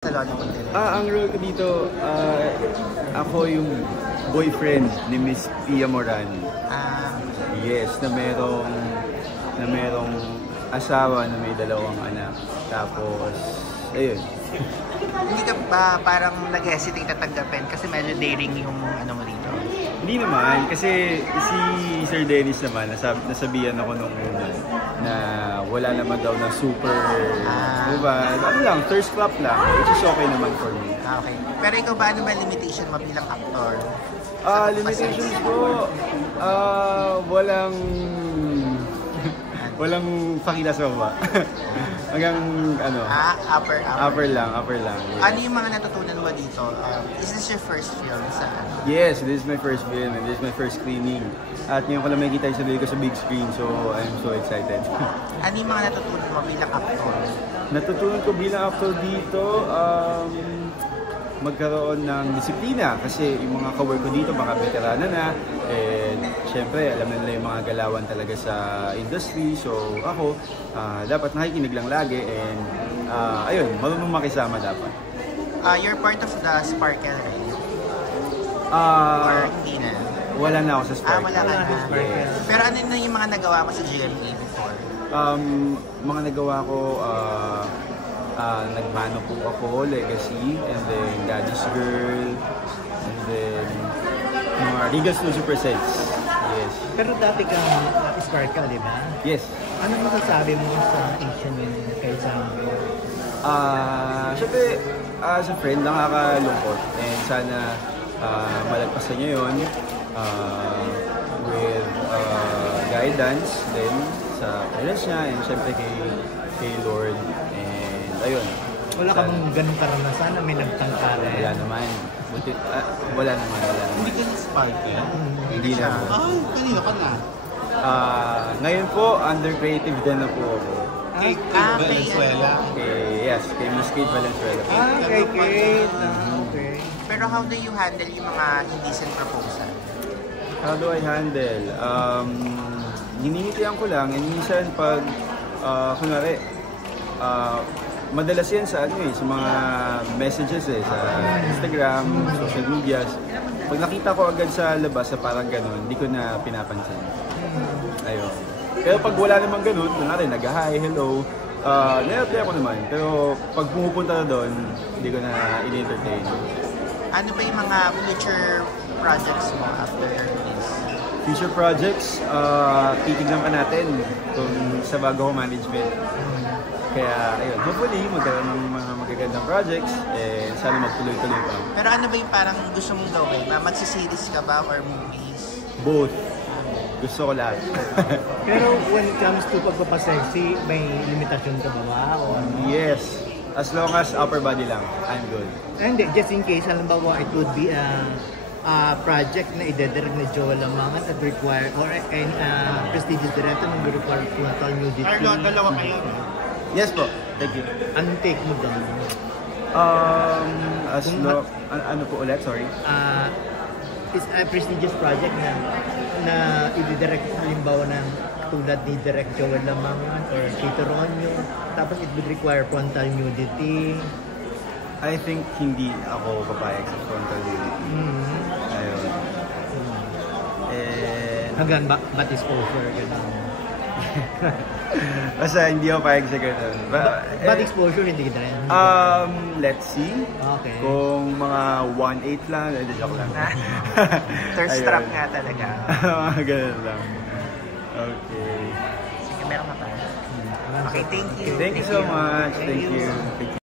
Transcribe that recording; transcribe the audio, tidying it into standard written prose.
Sa Lolo Montero? Ang role ko dito, ako yung boyfriend ni Miss Pia Moran. Yes, na merong asawa na may 2 anak. Tapos, ayun. Hindi ka ba parang nag-hesitate na tanggapin kasi medyo daring yung ano mo dito? Hindi naman, kasi si Sir Dennis naman, nasabihan ako nung una na wala naman daw na super, diba? Ano lang, thirst trap lang, which is okay naman for me. Okay. Pero ikaw ba, ano ba limitation mo bilang actor? Limitations ko, walang pakita sa baba. Hanggang ano? Upper lang. Yes. Ano yung mga natutunan mo dito? Is this your first film sa ano? Yes, this is my first film and this is my first screening. At ngayon ko lang makikita yung sarili ko sa big screen, so I'm so excited. Ano yung mga natutunan mo bilang actor? Natutunan ko bilang actor dito, magkaroon ng disiplina kasi yung mga ka-work ko dito mga veterana na and syempre alam na nila yung mga galawan talaga sa industry, so ako dapat nakikinig lang lagi and ayun, marunong makisama dapat. You're part of the Sparkle, right? Or hindi na? Wala na ako sa Sparkle. Wala ka na. Yes. Pero ano na yung mga nagawa mo sa GMA before? Mga nagawa ko, nagmano po ako, Legacy, and then Daddy's Girl, and then mga Regal Studio Super Sets. Yes. Pero dati kang Sparkle, di ba? Yes. Ano masasabi mo sa Asian Women kay Sam? Siyempre, as a friend, nakakalungkot. And sana malagpasan niya yun with guidance din sa parents niya and siyempre kay Lord. Ayun. Wala ka bang ganung karanasan na may nagtangkala? Wala naman. Wala naman. Hindi ka na-Sparkle? Hindi na. Kanina ka na? Ngayon po, under creative din na po ako. Kay Valenzuela? Yes, kay Miss Kate Valenzuela. Kay Kate. Okay. Pero how do you handle yung mga indecent proposal? How do I handle? Ginimitihan ko lang, and minsan pag, kunwari, madalas yan sa sa mga messages sa Instagram, social medias. Pag nakita ko agad sa labas sa parang ganun, hindi ko na pinapansin. Ayun. Pero pag wala namang ganun, kunwari nag-hi, hello, na-reply ako naman. Pero pag pumupunta na doon, hindi ko na in-entertain. Ano ba yung mga future projects mo after this? Future projects, titignan pa natin kung sa bago ko management. Kaya, ayun, hopefully, magkaroon ng mga magagandang projects, sana magtuloy-tuloy pa. Pero ano ba yung parang gusto mong gawin? Magsiseries ka ba or movies? Both. Gusto ko lahat. Pero when it comes to pagpapasexy, may limitasyon ka ba? O ano? Yes. As long as upper body lang, I'm good. Hindi, just in case, halimbawa, it would be a project na idedirect na Joel Lamangan at require, or any prestigious director na require frontal nudity. Carlo, dalawa kayo. Yes po. Thank you. Anong take mo doon? Ano po ulit? Sorry. It's a prestigious project na i-direct halimbawa ng tulad ni Direct Joel Lamangan or Tito Ronyo, tapos it would require frontal nudity. I think hindi ako papayag sa frontal nudity. Ayun. Hanggang ba't exposure, gano'n? Basta hindi ako papayag sa gano'n. Ba't exposure, hindi ka rin? Let's see. Okay. Kung mga 1/8 lang, joke lang. Thirst trap nga talaga. Mga ganun lang. Okay. Sige, meron ka pa. Okay, thank you. Thank you so much. Thank you.